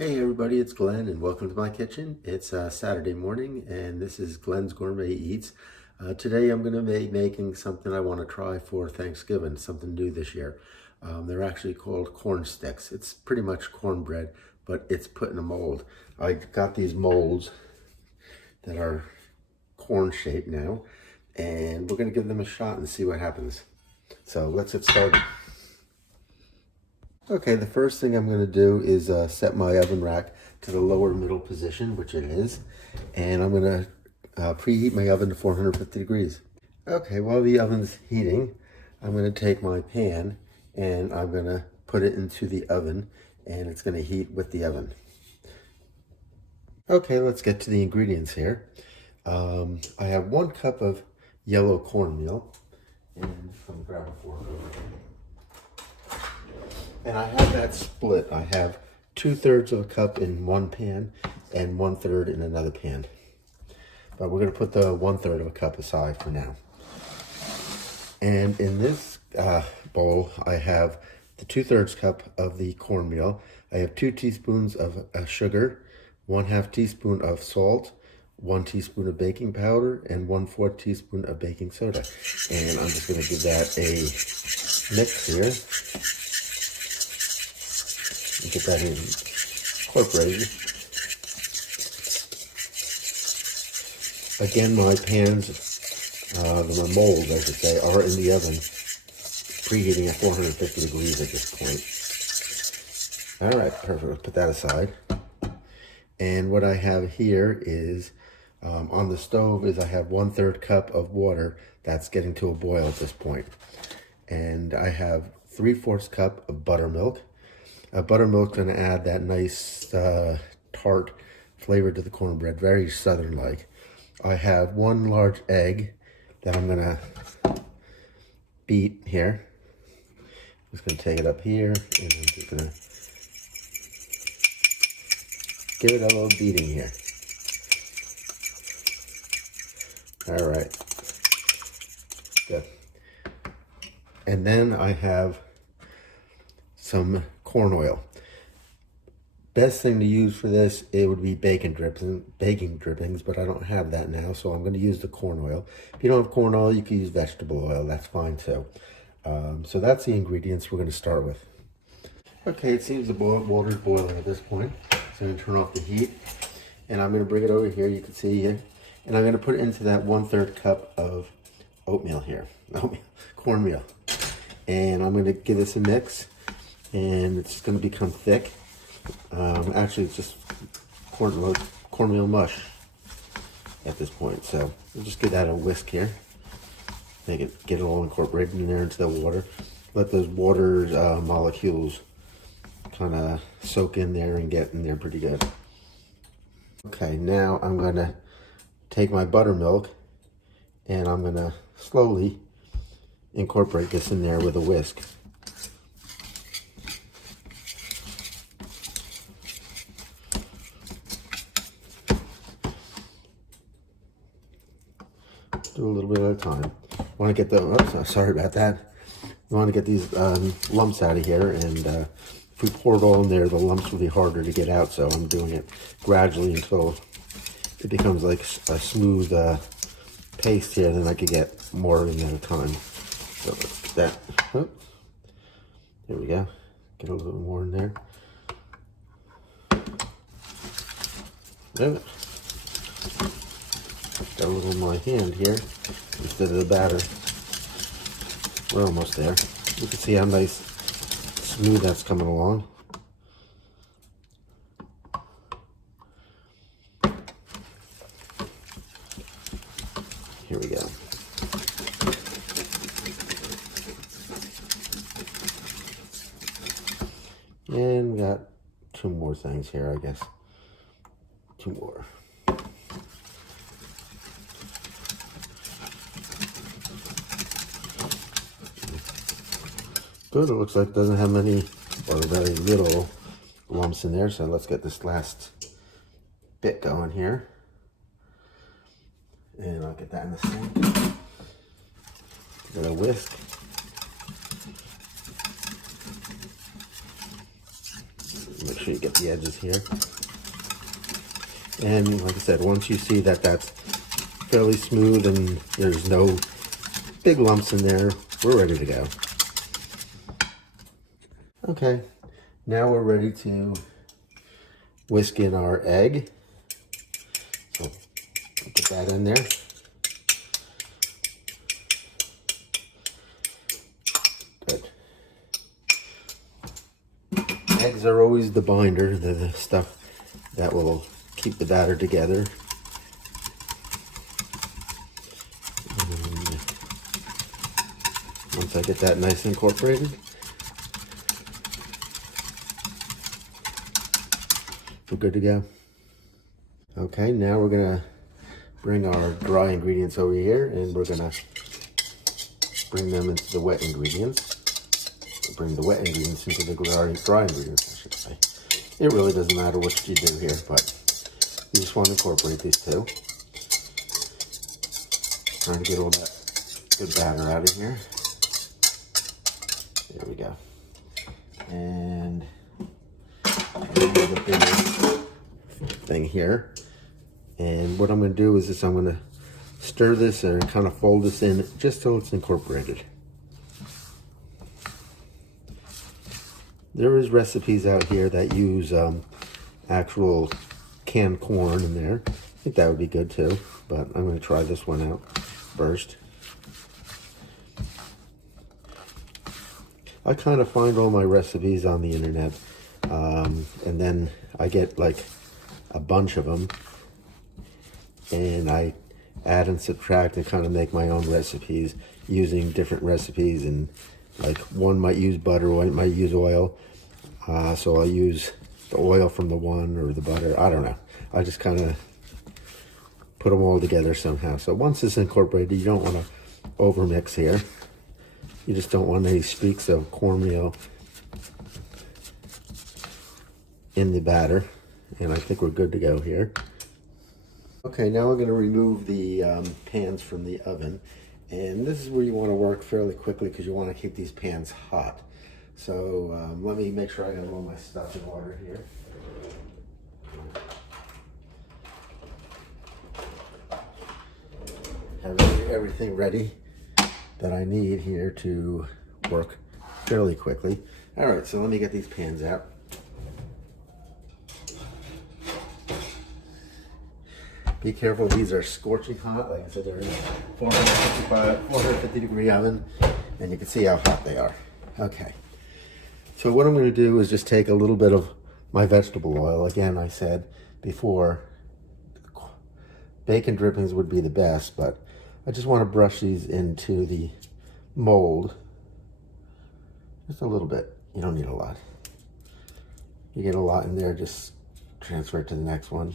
Hey everybody, it's Glenn and welcome to my kitchen. It's Saturday morning and this is Glenn's Gourmet Eats. Today I'm going to be making something I want to try for Thanksgiving, something new this year. They're actually called Cornsticks. It's pretty much cornbread, but it's put in a mold. I got these molds that are corn shaped now and we're going to give them a shot and see what happens. So let's get started. Okay, the first thing I'm going to do is set my oven rack to the lower middle position, which it is, and I'm going to preheat my oven to 450 degrees. Okay, while the oven's heating, I'm going to take my pan and I'm going to put it into the oven and it's going to heat with the oven. Okay, let's get to the ingredients here. I have 1 cup of yellow cornmeal, and I'm going to grab a fork over here. And I have that split. I have 2/3 of a cup in one pan and 1/3 in another pan. But we're going to put the 1/3 of a cup aside for now. And in this bowl, I have the 2/3 cup of the cornmeal. I have 2 teaspoons of sugar, 1/2 teaspoon of salt, 1 teaspoon of baking powder, and 1/4 teaspoon of baking soda. And I'm just going to give that a mix here. Get that incorporated. Again, my pans, my molds, I should say, are in the oven, preheating at 450 degrees at this point. All right, perfect. Let's put that aside. And what I have here is, on the stove, is I have 1/3 cup of water that's getting to a boil at this point. And I have 3/4 cup of buttermilk. Buttermilk's going to add that nice tart flavor to the cornbread, very southern-like. I have 1 large egg that I'm going to beat here. I'm just going to take it up here, and I'm just going to give it a little beating here. All right. Good. And then I have some corn oil. Best thing to use for this, it would be baking drippings, but I don't have that now, so I'm going to use the corn oil. If you don't have corn oil, you can use vegetable oil. That's fine too. So that's the ingredients we're going to start with. Okay, it seems the water's boiling at this point, so I'm going to turn off the heat, and I'm going to bring it over here. You can see here, and I'm going to put it into that 1/3 cup of cornmeal, and I'm going to give this a mix. And it's going to become thick. Actually, it's just cornmeal mush at this point. So we'll just give that a whisk here. Get it all incorporated in there into the water. Let those water molecules kind of soak in there and get in there pretty good. Okay, now I'm going to take my buttermilk and I'm going to slowly incorporate this in there with a whisk. Do a little bit at a time. Want to get the, sorry about that. You want to get these lumps out of here, and if we pour it all in there, the lumps will be harder to get out, so I'm doing it gradually until it becomes like a smooth paste here, then I could get more in at a time. So let's get that. Oh, there we go. Get a little bit more in there. There. Got a little in my hand here instead of the batter. We're almost there. You can see how nice, smooth that's coming along. Here we go. And we got 2 more things here, I guess. 2 more. Good, it looks like it doesn't have many or very little lumps in there, so let's get this last bit going here. And I'll get that in the sink. Get a whisk. sure you get the edges here. And like I said, once you see that that's fairly smooth and there's no big lumps in there, we're ready to go. Okay, now we're ready to whisk in our egg. So put that in there. Good. Eggs are always the binder, the stuff that will keep the batter together. And once I get that nice and incorporated, we're good to go. Okay, now we're gonna bring our dry ingredients over here, and we're gonna bring them into the wet ingredients. Bring the wet ingredients into the dry ingredients, I should say. It really doesn't matter what you do here, but you just want to incorporate these two. Trying to get all that good batter out of here. There we go. And the bigger thing here. And what I'm going to do is I'm going to stir this and kind of fold this in just so it's incorporated. There is recipes out here that use actual canned corn in there. I think that would be good too, but I'm going to try this one out first. I kind of find all my recipes on the internet, and then I get like a bunch of them, and I add and subtract and kind of make my own recipes using different recipes, and like one might use butter, one might use oil, so I'll use the oil from the one or the butter, I don't know. I just kind of put them all together somehow. So once it's incorporated, you don't want to overmix here. You just don't want any streaks of cornmeal in the batter. And I think we're good to go here. Okay, now we're going to remove the pans from the oven. And this is where you want to work fairly quickly because you want to keep these pans hot. So let me make sure I got all my stuff in order here. Have everything ready that I need here to work fairly quickly. All right, so let me get these pans out. Be careful, these are scorching hot. Like I said, they're in a 450 degree oven, and you can see how hot they are. Okay, so what I'm going to do is just take a little bit of my vegetable oil. Again, I said before, bacon drippings would be the best, but I just want to brush these into the mold. Just a little bit. You don't need a lot. You get a lot in there, just transfer it to the next one.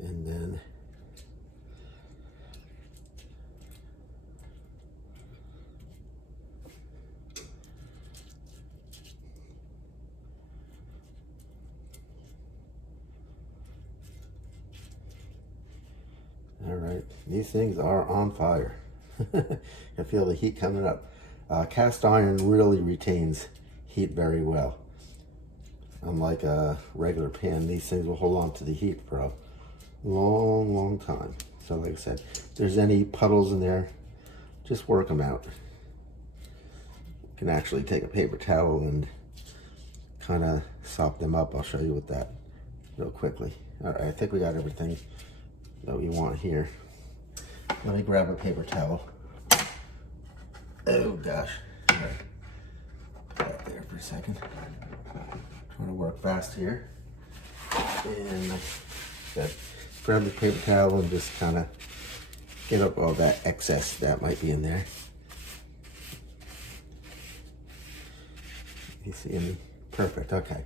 And then all right, these things are on fire. I feel the heat coming up. Cast iron really retains heat very well. Unlike a regular pan, these things will hold on to the heat for a long time. So like I said, if there's any puddles in there, just work them out. You can actually take a paper towel and kind of sop them up. I'll show you with that real quickly. All right, I think we got everything that we want here. Let me grab a paper towel. Oh gosh. All right. Put that there for a second. Trying to work fast here. And grab the paper towel and just kind of get up all that excess that might be in there. You see me? Perfect, okay.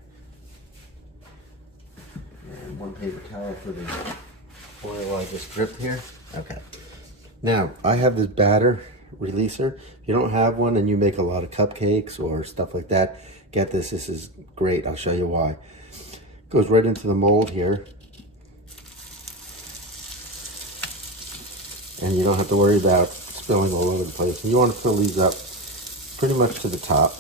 And one paper towel for the oil I just dripped here. Okay. Now, I have this batter releaser. If you don't have one and you make a lot of cupcakes or stuff like that, get this. This is great. I'll show you why. Goes right into the mold here. And you don't have to worry about spilling all over the place. And you want to fill these up pretty much to the top.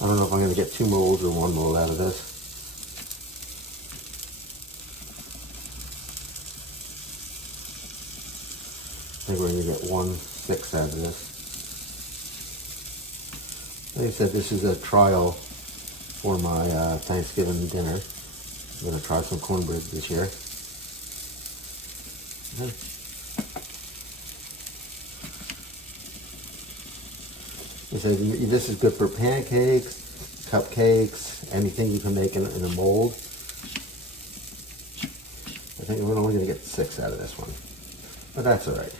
I don't know if I'm going to get 2 molds or 1 mold out of this. I think we're going to get 1/6 out of this. Like I said, this is a trial for my Thanksgiving dinner. I'm going to try some cornbread this year. I said, this is good for pancakes, cupcakes, anything you can make in a mold. I think we're only going to get 6 out of this one, but that's all right.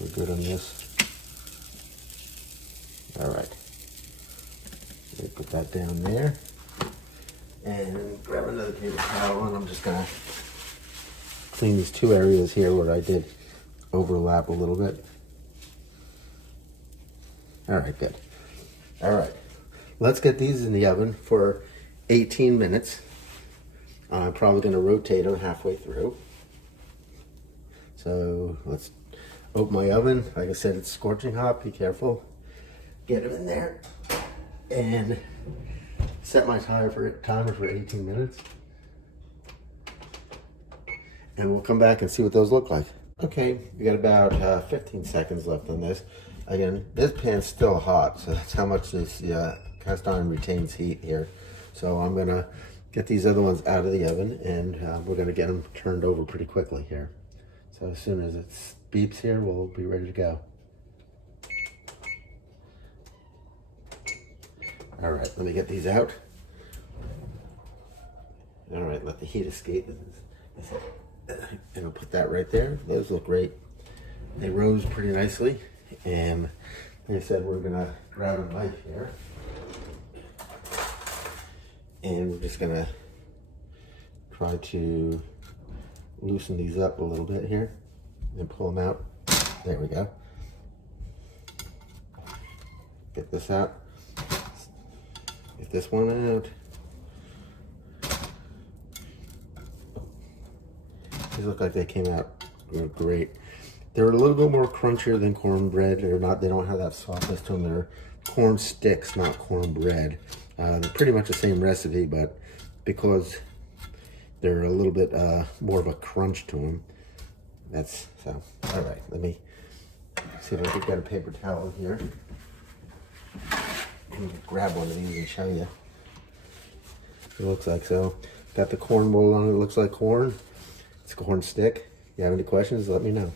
We're good on this. All right. Put that down there. And grab another paper towel, and I'm just gonna clean these 2 areas here where I did overlap a little bit. All right, good. All right. Let's get these in the oven for 18 minutes. I'm probably gonna rotate them halfway through. So let's open my oven. Like I said, it's scorching hot. Be careful. Get them in there and set my timer for 18 minutes. And we'll come back and see what those look like. Okay, we got about 15 seconds left on this. Again, this pan's still hot, so that's how much this cast iron retains heat here. So I'm gonna get these other ones out of the oven, and we're gonna get them turned over pretty quickly here. So as soon as it beeps here, we'll be ready to go. All right, let me get these out. All right, let the heat escape. And I'll put that right there. Those look great. They rose pretty nicely. And like I said, we're gonna grab a knife here. And we're just gonna try to loosen these up a little bit here and pull them out. There we go. Get this out. Get this one out. These look like they came out great. They're a little bit more crunchier than cornbread. They don't have that softness to them. They're corn sticks, not cornbread. They're pretty much the same recipe, but because they're a little bit more of a crunch to them. That's so. All right, let me see if I can get a paper towel here. Grab one of these and show you. It looks like so. Got the corn mold on it. It looks like corn. It's a corn stick. If you have any questions, let me know.